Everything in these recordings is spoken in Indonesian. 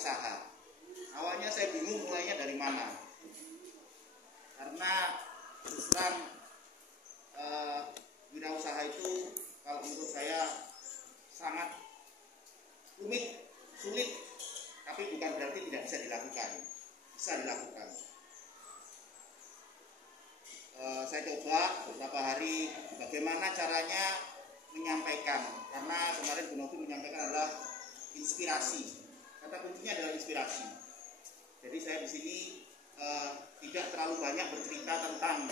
wirausaha. Awalnya saya bingung mulainya dari mana, karena terus terang wirausaha itu kalau menurut saya sangat sulit, tapi bukan berarti tidak bisa dilakukan. Bisa dilakukan. Saya coba beberapa hari bagaimana caranya menyampaikan, karena kemarin Bu Novi menyampaikan adalah inspirasi. Kata kuncinya adalah inspirasi. Jadi saya di sini tidak terlalu banyak bercerita tentang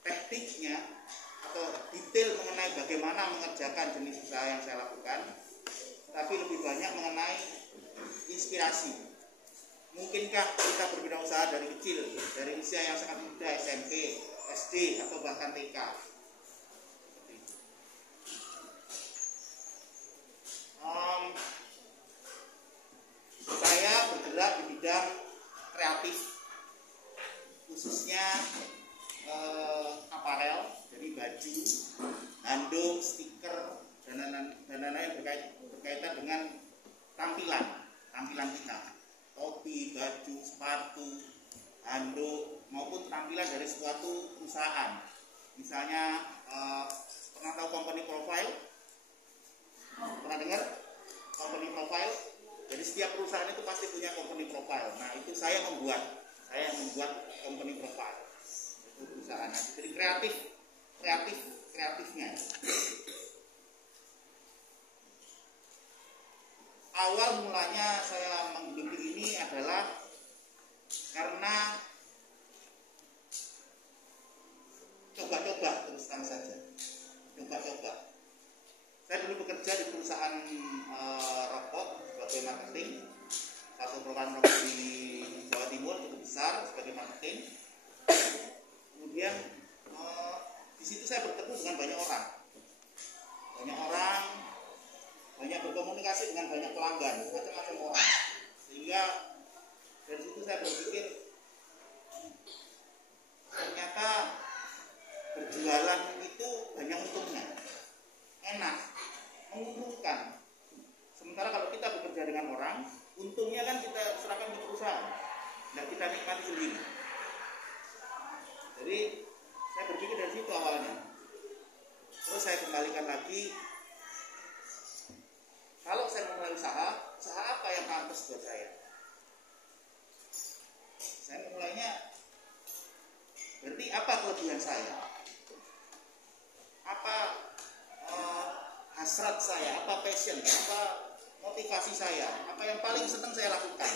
tekniknya atau detail mengenai bagaimana mengerjakan jenis usaha yang saya lakukan, tapi lebih banyak mengenai inspirasi. Mungkinkah kita berwirausaha dari kecil, dari usia yang sangat muda, SMP, SD, atau bahkan TK? Saya bergerak di bidang kreatif, khususnya aparel, jadi baju, handuk, stiker, dan lain-lain berkaitan dengan tampilan kita. Topi, baju, sepatu, handuk, maupun tampilan dari suatu perusahaan. Misalnya pernah tahu company profile? Pernah dengar company profile? Jadi setiap perusahaan itu pasti punya company profile. Nah, itu saya membuat company profile. Itu perusahaan. Jadi kreatifnya. Awal mulanya saya menghidupi ini adalah karena coba-coba, terus terang saja. Coba-coba. Saya dulu bekerja di perusahaan rokok sebagai marketing, satu perusahaan rokok di Jawa Timur cukup besar sebagai marketing. Kemudian di situ saya bertemu dengan banyak orang, banyak berkomunikasi dengan banyak pelanggan, macam-macam orang. Sehingga dari situ saya berpikir ternyata berjualan itu banyak untungnya, enak, menguntungkan. Sementara kalau kita bekerja dengan orang, untungnya kan kita serahkan ke perusahaan, dan kita nikmati sendiri. Jadi saya berpikir dari situ awalnya. Terus saya kembalikan lagi, kalau saya memulai usaha apa yang pantas buat saya? Saya memulainya, berarti apa kelebihan saya? Apa hasrat saya? Apa passion? Apa motivasi saya? Apa yang paling senang saya lakukan?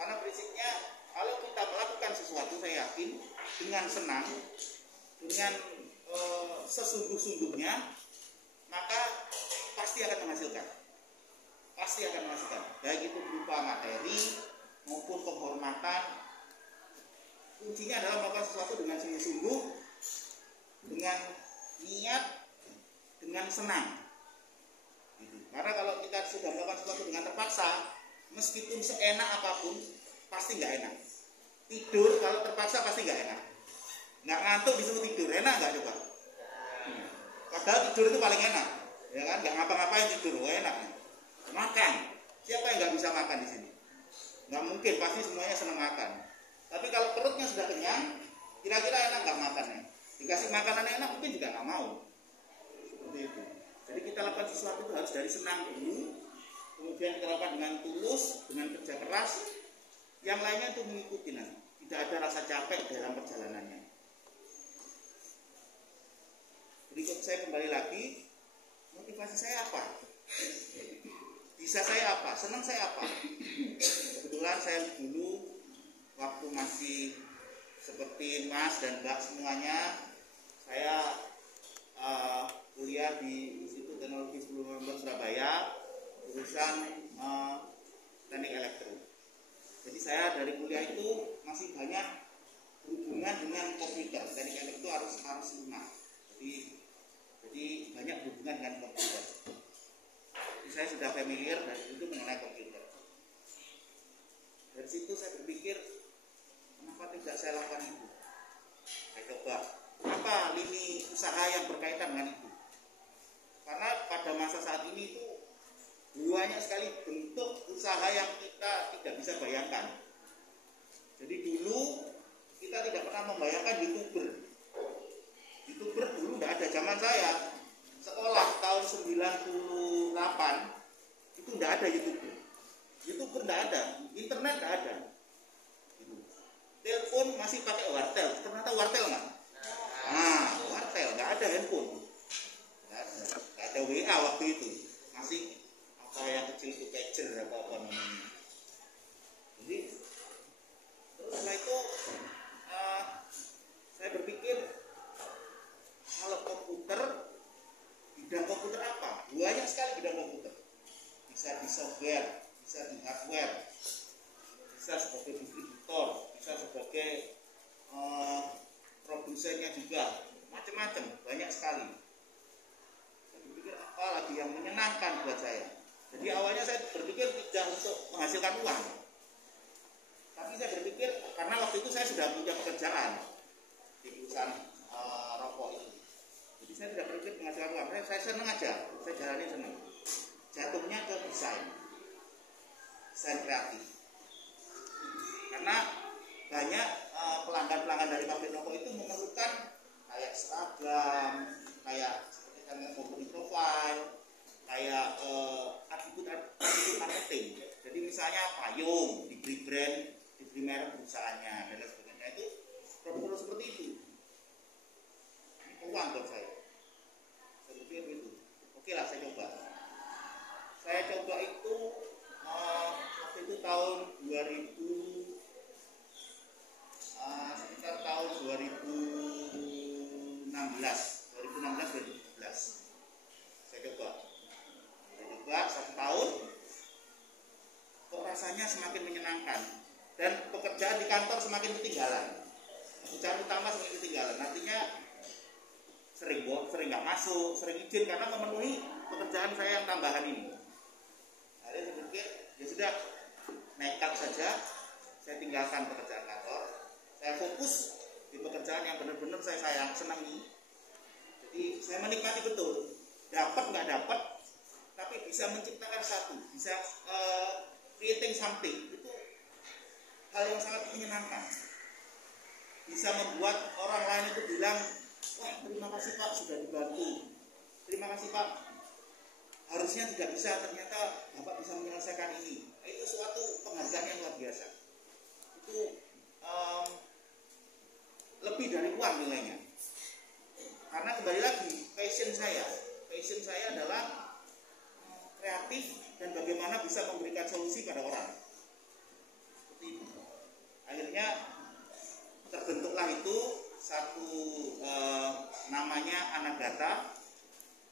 Karena prinsipnya kalau kita melakukan sesuatu, saya yakin dengan senang, dengan sesungguh-sungguhnya, maka pasti akan menghasilkan. Baik itu berupa materi maupun penghormatan. Kuncinya adalah melakukan sesuatu dengan sungguh-sungguh, dengan niat, dengan senang. Karena kalau kita sudah melakukan sesuatu dengan terpaksa, meskipun seenak apapun, pasti nggak enak. Tidur kalau terpaksa pasti nggak enak. Nggak ngantuk disuruh tidur, enak nggak coba? Padahal tidur itu paling enak, ya kan? Nggak ngapa-ngapain tidur, enak. Makan, siapa yang nggak bisa makan di sini? Nggak mungkin, pasti semuanya senang makan. Tapi kalau perutnya sudah kenyang, kira-kira enak nggak makannya? Dikasih makanan enak mungkin juga nggak mau. Seperti itu. Jadi kita lakukan sesuatu itu harus dari senang dulu, kemudian kita lakukan dengan tulus, dengan kerja keras. Yang lainnya itu mengikuti nanti. Tidak ada rasa capek dalam perjalanannya. Berikut saya kembali lagi, motivasi saya apa? Bisa saya apa? Senang saya apa? Kebetulan saya dulu waktu masih seperti Mas dan Mbak semuanya, saya kuliah di Institut Teknologi 10 November Surabaya, jurusan teknik elektro. Jadi saya dari kuliah itu masih banyak berhubungan dengan komputer. Teknik elektro harus lunak. Jadi banyak berhubungan dengan komputer. Jadi saya sudah familiar dan itu mengenai komputer. Dari situ saya berpikir, kenapa tidak saya lakukan itu? Saya coba, apa lini usaha yang berkaitan dengan itu? Karena pada masa saat ini itu banyak sekali bentuk usaha bisa bayangkan. Jadi dulu kita tidak pernah membayangkan YouTuber. YouTuber dulu tidak ada zaman saya. Sekolah tahun 98 itu tidak ada YouTuber. YouTuber tidak ada, internet tidak ada. Telepon masih pakai wartel. Ternyata wartel nggak? Nah, wartel nggak ada handphone. Nggak ada WA waktu itu. Masih apa yang kecil itu pager atau apa namanya. Jadi terus setelah itu saya berpikir kalau komputer, bidang komputer apa? Banyak sekali bidang komputer. Bisa di software, bisa di hardware, bisa sebagai distributor, bisa sebagai produsennya juga, macam-macam, banyak sekali. Saya berpikir apa lagi yang menyenangkan buat saya. Jadi awalnya saya berpikir tidak untuk menghasilkan uang, tapi saya berpikir karena waktu itu saya sudah punya pekerjaan di perusahaan rokok itu. Jadi saya tidak berpikir menghasilkan uang. Saya senang aja, saya jalani senang. Jatuhnya ke desain kreatif. Karena banyak pelanggan-pelanggan dari pabrik rokok itu memerlukan kayak seragam, kayak seperti company profile, kayak atribut marketing. Jadi misalnya payung diberi brand, diberi merek perusahaannya dan lain sebagainya, itu produk-produk seperti itu. Ini peluang buat saya. Saya pikir itu. Oke lah, saya coba. Saya coba itu waktu itu tahun 2000, sekitar tahun 2016 2017. Saya coba 1 tahun, kok rasanya semakin menyenangkan dan pekerjaan di kantor semakin ketinggalan. Pekerjaan utama semakin ketinggalan. Artinya sering nggak masuk, sering izin karena memenuhi pekerjaan saya yang tambahan ini. Akhirnya saya pikir ya sudah, nekat saja, saya tinggalkan pekerjaan kantor, saya fokus di pekerjaan yang benar-benar saya senangi. Jadi saya menikmati betul, dapat nggak dapat, tapi bisa menciptakan satu, bisa creating something, itu hal yang sangat menyenangkan. Bisa membuat orang lain itu bilang, wah terima kasih Pak sudah dibantu, terima kasih Pak, harusnya tidak bisa, ternyata Bapak bisa menyelesaikan ini. Itu suatu penghargaan yang luar biasa. Itu lebih dari uang nilainya. Karena kembali lagi, passion saya adalah kreatif dan bagaimana bisa memberikan solusi pada orang. Seperti itu. Akhirnya terbentuklah itu satu namanya Anagata.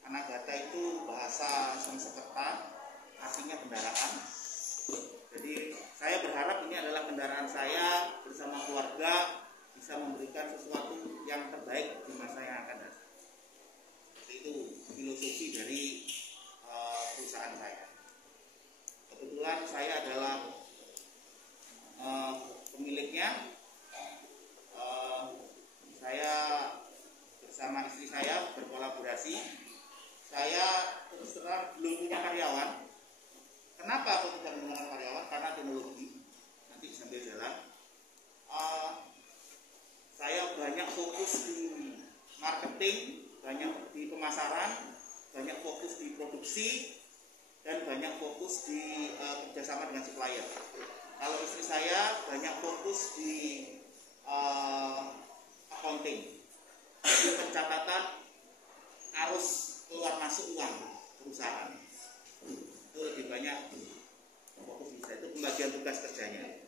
Anagata itu bahasa Sanskerta, artinya kendaraan. Jadi saya berharap ini adalah kendaraan saya bersama keluarga bisa memberikan sesuatu yang terbaik di masa yang akan datang. Itu filosofi dari perusahaan saya. Kebetulan saya adalah pemiliknya. Saya bersama istri saya berkolaborasi. Saya terus terang belum punya karyawan. Kenapa aku tidak menggunakan karyawan? Karena teknologi. Nanti sambil jalan. Saya banyak fokus di marketing, banyak di pemasaran, banyak fokus di produksi, dan banyak fokus di kerjasama dengan supplier. Kalau istri saya banyak fokus di accounting, jadi pencatatan arus keluar masuk uang perusahaan. Itu lebih banyak fokus di saya, itu pembagian tugas kerjanya.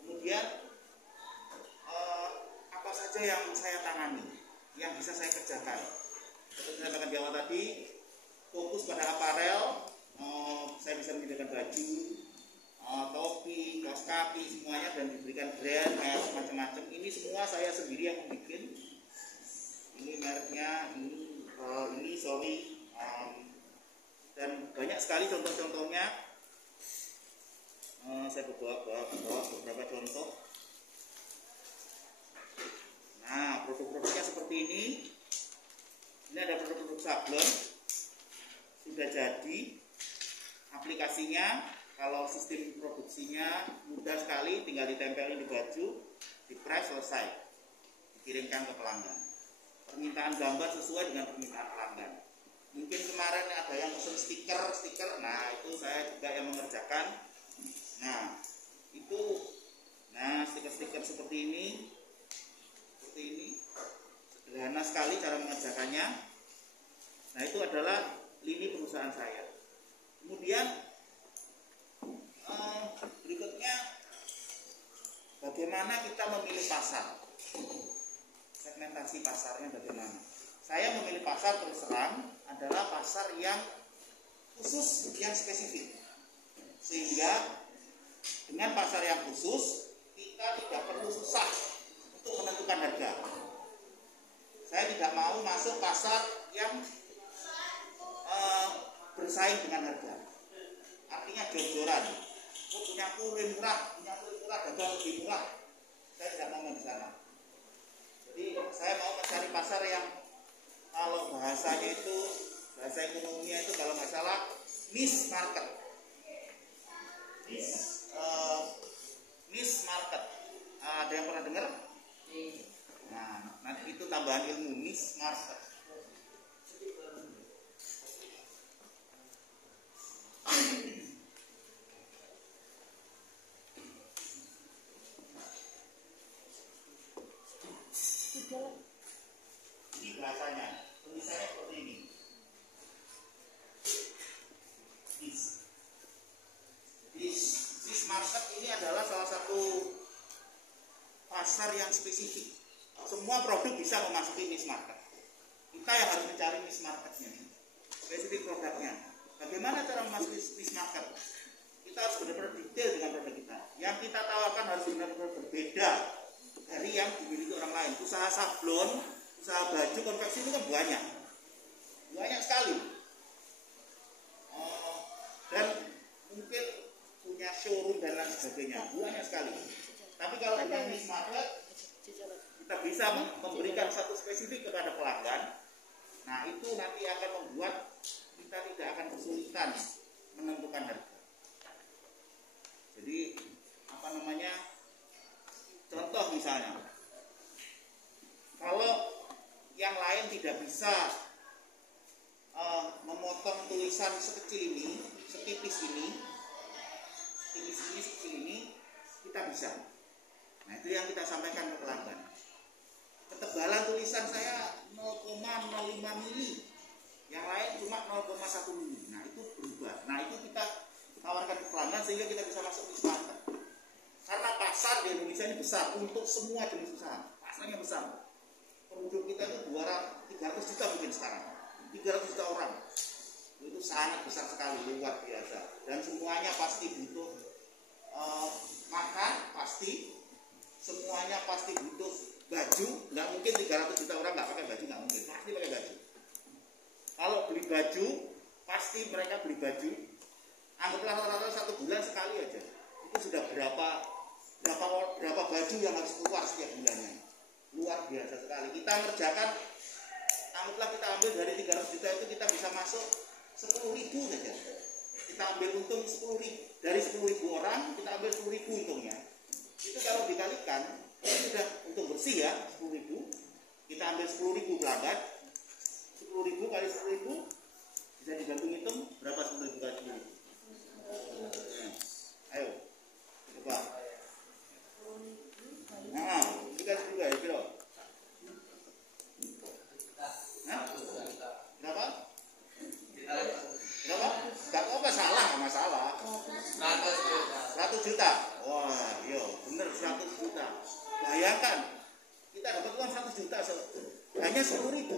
Kemudian apa saja yang saya tangani, yang bisa saya kerjakan. Seperti saya katakan di awal tadi, fokus pada aparel, saya bisa menyediakan baju, topi, kaos kaki, semuanya, dan diberikan brand, merek, macam-macam. Ini semua saya sendiri yang membuat. Ini mereknya, ini sorry, dan banyak sekali contoh-contohnya. Saya bawa beberapa contoh. Nah, produk-produknya seperti ini. Ini ada produk-produk sablon sudah jadi, aplikasinya Kalau sistem produksinya mudah sekali, tinggal ditempelin di baju, di-press, selesai, dikirimkan ke pelanggan. Permintaan gambar sesuai dengan permintaan pelanggan. Mungkin kemarin ada yang pesen stiker, nah itu saya juga yang mengerjakan. Nah itu, stiker-stiker seperti ini, sederhana sekali cara mengerjakannya. Nah itu adalah lini perusahaan saya. Kemudian berikutnya, bagaimana kita memilih pasar, segmentasi pasarnya bagaimana. Saya memilih pasar terus terang adalah pasar yang khusus, yang spesifik, sehingga dengan pasar yang khusus kita tidak perlu susah untuk menentukan harga. Saya tidak mau masuk pasar yang bersaing dengan harga, artinya jor-joran. Punya kulit murah, dagang lebih murah. Saya tidak mau di sana. Jadi saya mau mencari pasar yang, kalau bahasanya itu, bahasa ekonominya itu kalau nggak salah, niche market. Niche market. Ada yang pernah dengar? Nah, nanti itu tambahan ilmu, niche market. Ini bahasanya, tulisannya seperti ini. Niche market ini adalah salah satu pasar yang spesifik. Semua produk bisa memasuki niche market. Kita yang harus mencari niche marketnya, spesifik produknya. Bagaimana cara memasuki niche market? Kita harus benar-benar detail dengan produk kita. Yang kita tawarkan harus benar-benar berbeda dari yang dimiliki orang lain. Usaha sablon, usaha baju, konveksi itu kan banyak sekali. Dan mungkin punya showroom dan lain sebagainya, banyak sekali. Tapi kalau dengan niche market, kita bisa memberikan satu spesifik kepada pelanggan. Nah itu nanti akan membuat kita tidak akan kesulitan menentukan harga. Jadi contoh misalnya, kalau yang lain tidak bisa memotong tulisan sekecil ini, setipis ini, sekecil ini, kita bisa. Nah itu yang kita sampaikan ke pelanggan. Ketebalan tulisan saya 0,05 mili, yang lain cuma 0,1 mili. Nah itu berubah. Nah itu kita tawarkan ke pelanggan sehingga kita bisa masuk di market. Karena pasar di Indonesia ini besar untuk semua jenis usaha. Pasarnya besar. Penduduk kita itu 300 juta mungkin sekarang. 300 juta orang. Itu sangat besar sekali, luar biasa. Dan semuanya pasti butuh makan, pasti. Semuanya pasti butuh baju. Nggak mungkin 300 juta orang nggak pakai baju, nggak mungkin. Pasti pakai baju. Kalau beli baju, pasti mereka beli baju. Anggaplah rata-rata 1 bulan sekali aja. Itu sudah berapa baju yang harus keluar setiap bulannya. Luar biasa sekali. Kita ngerjakan, anggaplah kita ambil dari 300 juta itu kita bisa masuk 10.000 saja. Kita ambil untung 10.000. Dari 10.000 orang, kita ambil 10.000 untungnya. Itu kalau dikalikan, itu sudah untung bersih ya, 10.000. Kita ambil 10.000 pelanggan, 10.000 kali 10.000, bisa dibantu hitung berapa 10.000 kali 10.000. Ayo, coba. Nah, dikasih juga ya, kira. Nah, berapa? Berapa? Gak apa-apa, salah, gak masalah. 100 juta. Wah, iya, bener 100 juta. Bayangkan, kita dapat uang 100 juta hanya 10.000.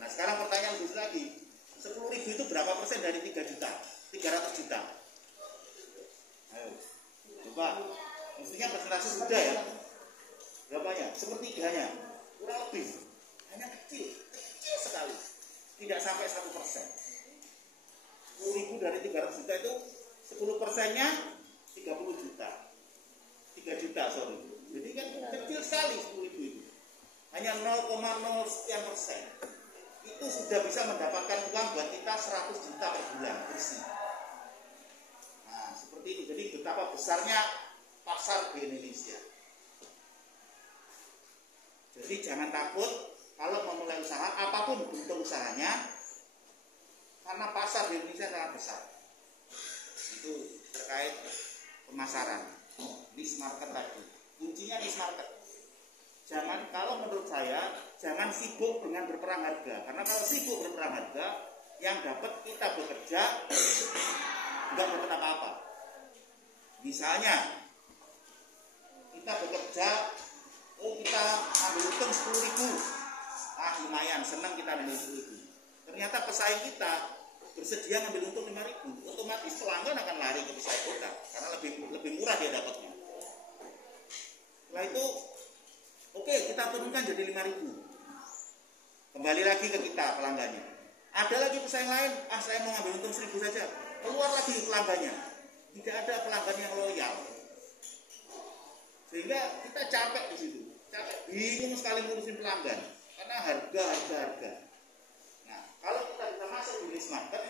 Nah, sekarang pertanyaan khusus lagi. 10.000 itu berapa persen dari 3 juta? 300 juta. Ayo, coba. Mestinya presentasi sudah ya. Berapanya? Sepertiganya. Kurang lebih. Hanya kecil sekali. Tidak sampai 1%. 10.000 dari 300 juta itu 10%-nya 30 juta. 3 juta, sorry. Jadi kan kecil sekali 10.000 itu. Hanya 0,0 sekian persen. Itu sudah bisa mendapatkan uang buat kita 100 juta per bulan bersih. Nah, seperti itu besarnya pasar di Indonesia. Jadi jangan takut kalau memulai usaha, apapun bentuk usahanya, karena pasar di Indonesia sangat besar. Itu terkait pemasaran, niche market tadi. Kuncinya niche market. Jangan, kalau menurut saya, jangan sibuk dengan berperang harga. Karena kalau sibuk berperang harga, yang dapat kita bekerja nggak dapat apa-apa. Misalnya kita bekerja, kita ambil untung 10.000, lumayan, senang kita ambil 10.000. Ternyata pesaing kita bersedia ngambil untung 5.000, otomatis pelanggan akan lari ke pesaing kita karena lebih murah dia dapatnya. Setelah itu, oke, kita turunkan jadi 5.000. Kembali lagi ke kita pelanggannya. Ada lagi pesaing lain, saya mau ngambil untung 1.000 saja. Keluar lagi pelanggannya. Tidak ada pelanggan yang loyal. Sehingga kita capek di situ. Capek, bingung sekali ngurusin pelanggan karena harga. Nah, kalau kita bisa masuk di niche market,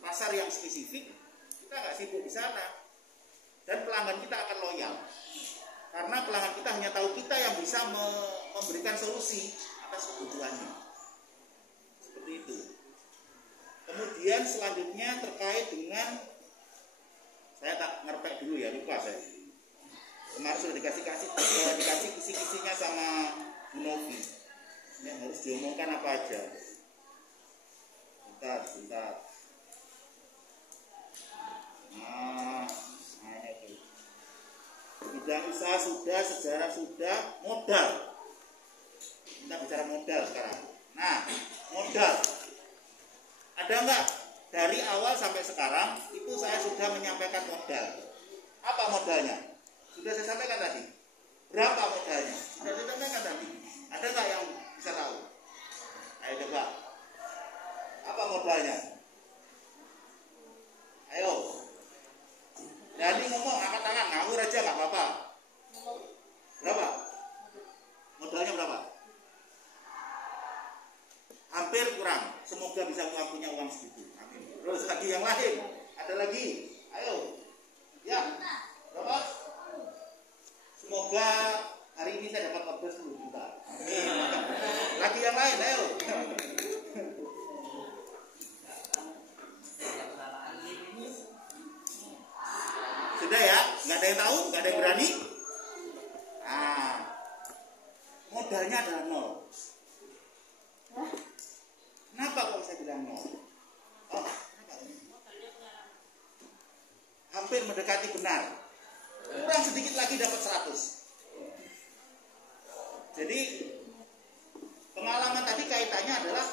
pasar yang spesifik, kita nggak sibuk di sana. Dan pelanggan kita akan loyal. Karena pelanggan kita hanya tahu kita yang bisa memberikan solusi atas kebutuhannya. Seperti itu. Kemudian selanjutnya terkait dengan, saya tak ngerpek dulu ya, lupa saya. Kemarin sudah dikasih kisi-kisinya sama Bu Novi. Ini harus diomongkan apa aja. Bentar. Nah itu. Bidang usaha sudah, sejarah sudah, modal. Kita bicara modal sekarang. Nah, modal. Ada enggak dari awal sampai sekarang itu saya sudah menyampaikan modal. Apa modalnya? Sudah saya sampaikan tadi. Berapa modalnya? Sudah saya sampaikan tadi. Ada enggak yang bisa tahu? Ayo coba. Apa modalnya? Ayo. Jadi ngomong, angkat tangan, ngawur aja nggak apa-apa. Berapa? Modalnya berapa? Hampir kurang. Semoga bisa punya uang segitu. Amin. Terus lagi yang lain. Ada lagi. Ayo. Ya. Berapa? Semoga hari ini saya dapat order 10 juta. Amin. Lagi yang lain. Ayo. Sudah ya? Nggak ada yang tahu? Nggak ada yang berani? Nah, modalnya adalah 0. Kenapa kalau saya bilang 0? Oh, kenapa? Hampir mendekati benar. Kurang sedikit lagi dapat 100. Jadi pengalaman tadi kaitannya adalah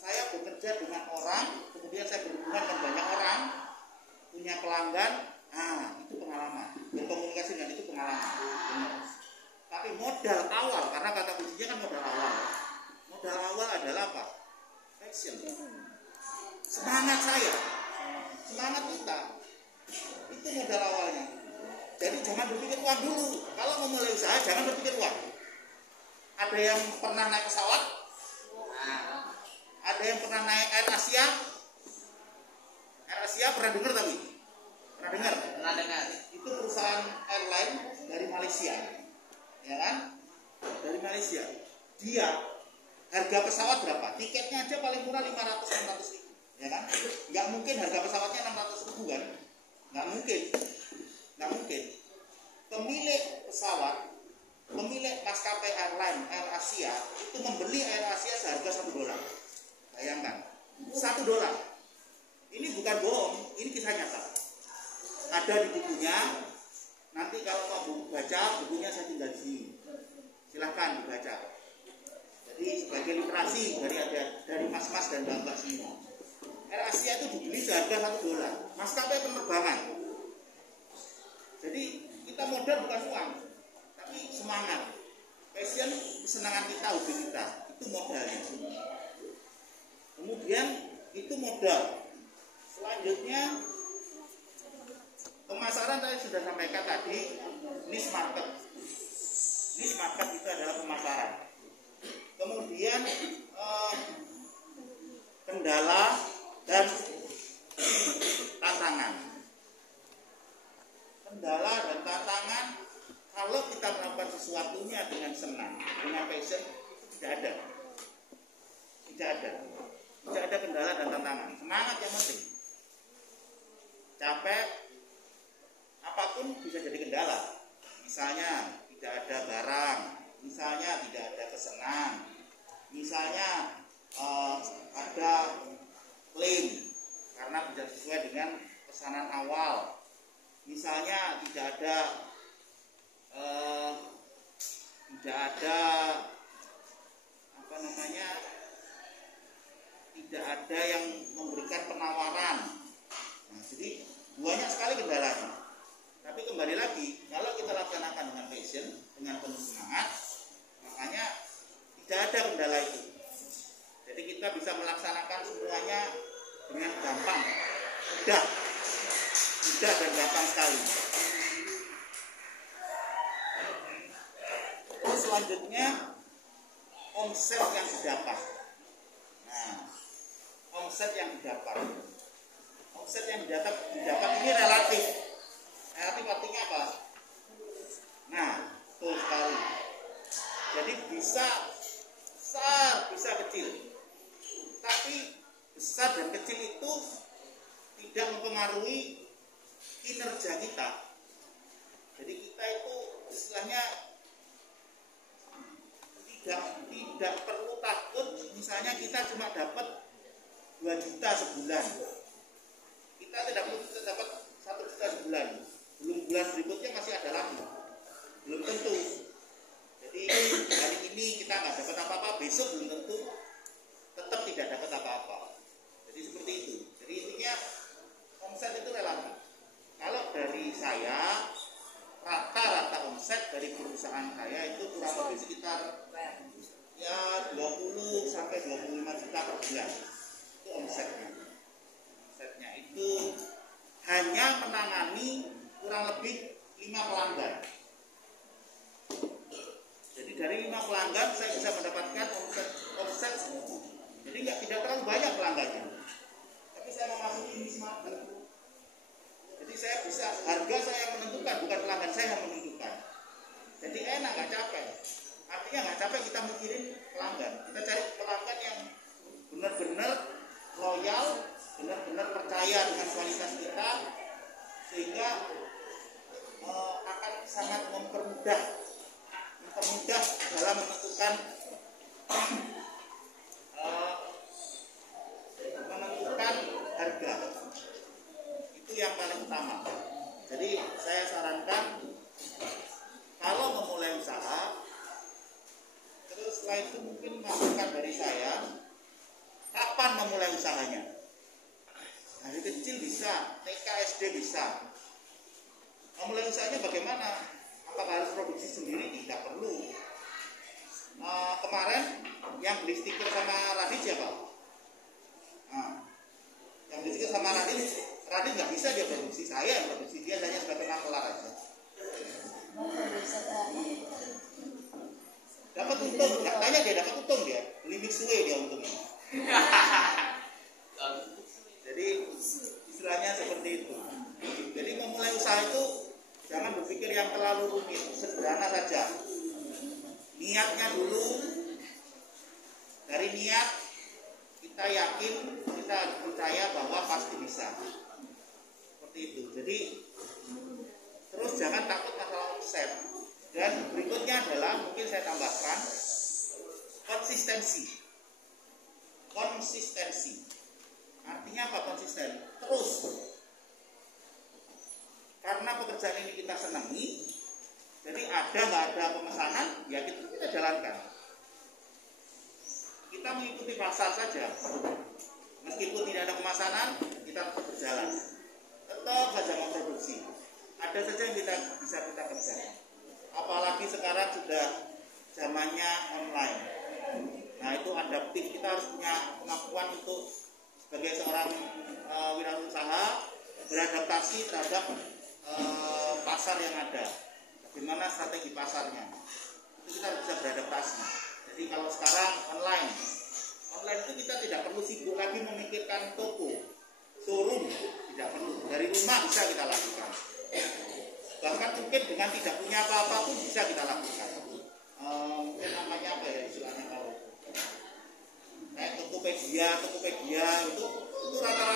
saya bekerja dengan orang, kemudian saya berhubungan dengan banyak orang, punya pelanggan. Nah, itu pengalaman. Berkomunikasi dengan itu pengalaman. Tapi modal awal, karena kata kuncinya kan modal awal. Modal awal adalah apa? Passion. Semangat saya, semangat kita. Itu modal awalnya. Jadi jangan berpikir uang dulu. Kalau mau mulai usaha, jangan berpikir uang. Ada yang pernah naik pesawat? Nah, ada yang pernah naik Air Asia? Air Asia pernah dengar tapi? Pernah dengar? Pernah dengar. Itu perusahaan airline dari Malaysia, ya kan? Dari Malaysia. Dia harga pesawat berapa? Tiketnya aja paling murah 500-600 ribu, ya kan? Nggak mungkin harga pesawatnya 600 ribu kan? Nggak mungkin. Pemilik pesawat, pemilik maskapai airline Air Asia itu membeli Air Asia seharga $1. Bayangkan, $1. Ini bukan bohong, ini kisah nyata. Ada di bukunya. Nanti kalau mau baca bukunya saya tinggal di sini. Silahkan dibaca. Jadi sebagai literasi dari mas-mas dan mbak-mbak semua. Air Asia itu dibeli seharga $1. Maskapai penerbangan. Jadi kita modal bukan uang, tapi semangat, passion, kesenangan kita, hobi kita. Itu modalnya. Kemudian itu modal. Selanjutnya pemasaran saya sudah sampaikan tadi, niche market. Niche market itu adalah pemasaran. Kemudian kendala dan tantangan. semangat yang penting. Capek apapun bisa jadi kendala. Misalnya tidak ada barang, misalnya tidak ada pesanan, misalnya ada klaim karena tidak sesuai dengan pesanan awal, misalnya tidak ada tidak ada yang memberikan penawaran. Nah, jadi banyak sekali kendalanya. Tapi kembali lagi, kalau kita laksanakan dengan passion, dengan penuh semangat, makanya tidak ada kendala itu. Jadi kita bisa melaksanakan semuanya dengan gampang, mudah dan gampang sekali. Terus selanjutnya omset yang didapat. Nah, omset yang didapat ini relatif. Relatif artinya apa? Nah, betul sekali. Jadi bisa besar, bisa kecil. Tapi besar dan kecil itu tidak mempengaruhi kinerja kita. Jadi kita itu istilahnya tidak perlu takut. Misalnya kita cuma dapat 2 juta sebulan, kita tidak perlu kita dapat 1 juta sebulan. Belum bulan berikutnya masih ada lagi, belum tentu. Jadi hari ini kita nggak dapat apa-apa, besok belum tentu tetap tidak dapat apa-apa. Jadi seperti itu. Jadi intinya omset itu relatif. Kalau dari saya, rata-rata omset dari perusahaan saya itu kurang lebih sekitar ya 20 sampai 25 juta per bulan. Itu omsetnya. Omsetnya itu hanya menangani kurang lebih 5 pelanggan. Jadi dari 5 pelanggan saya bisa mendapatkan omset. Jadi tidak terlalu banyak pelanggannya. Tapi saya mau masuk ini smart. Jadi saya bisa, harga saya yang menentukan, bukan pelanggan saya yang menentukan. Jadi enak, nggak capek. Artinya nggak capek kita mikirin pelanggan. Kita cari pelanggan yang benar-benar loyal, benar-benar percaya dengan kualitas kita, sehingga akan sangat mempermudah dalam menentukan harga. Itu yang paling utama. Jadi saya sarankan kalau memulai usaha, terus setelah itu mungkin masukan dari saya, kapan memulai usahanya? Dari kecil bisa, TK SD bisa. Memulai usahanya bagaimana? Apakah harus produksi sendiri? Tidak perlu. Kemarin yang beli stiker sama Radit siapa? Yang beli stiker sama Radit nggak bisa dia produksi, saya yang produksi, dia hanya sebagai makelar aja. Dapat untung, nggak tanya dia dapat untung dia, beli mixway dia untungnya. Jadi istilahnya seperti itu. Jadi memulai usaha itu jangan berpikir yang terlalu rumit, sederhana saja. Niatnya dulu, dari niat kita yakin, kita percaya bahwa pasti bisa. Seperti itu. Jadi terus jangan takut masalah omset. Dan berikutnya adalah mungkin saya tambahkan konsistensi. Artinya apa konsisten? Terus. Karena pekerjaan ini kita senangi, jadi nggak ada pemesanan, ya kita jalankan. Kita mengikuti pasar saja. Meskipun tidak ada pemesanan, kita tetap berjalan. Tetap saja memproduksi. Ada saja yang bisa kita kerjakan. Apalagi sekarang sudah zamannya online. Nah itu adaptif, kita harus punya kemampuan untuk sebagai seorang wirausaha beradaptasi terhadap pasar yang ada. Bagaimana strategi pasarnya? Itu kita bisa beradaptasi. Jadi kalau sekarang online itu kita tidak perlu sibuk lagi memikirkan toko, showroom, tidak perlu. Dari rumah bisa kita lakukan. Bahkan mungkin dengan tidak punya apa-apa pun bisa kita lakukan. Mungkin namanya apa ya istilahnya kalau kayak Tokopedia itu rata-rata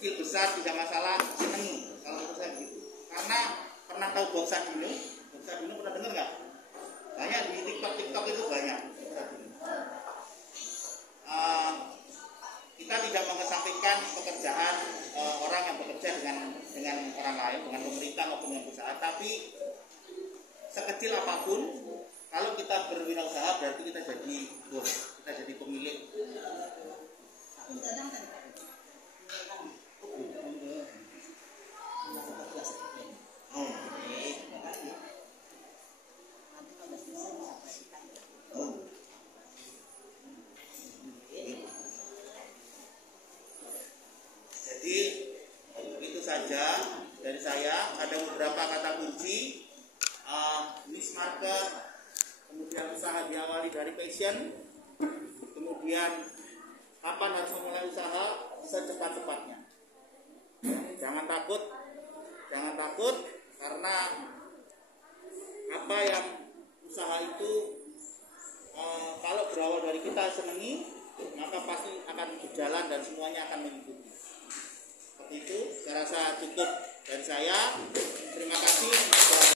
kecil besar tidak masalah, senengi kalau menurut saya begitu. Karena pernah tahu Bob Sadino pernah dengar nggak? Banyak di TikTok itu banyak. Kita tidak mengesampingkan pekerjaan orang yang bekerja dengan orang lain, dengan pemerintah maupun dengan perusahaan, tapi sekecil apapun, kalau kita berwirausaha berarti kita jadi bos, kita jadi pemilik. Jadi itu saja dari saya. Ada beberapa kata kunci, niche market, kemudian usaha diawali dari passion, kemudian kapan harus memulai usaha, secepat-cepatnya. Jangan takut karena apa yang usaha itu kalau berawal dari kita senangi, maka pasti akan berjalan dan semuanya akan mengikuti. Seperti itu, saya rasa cukup dari saya.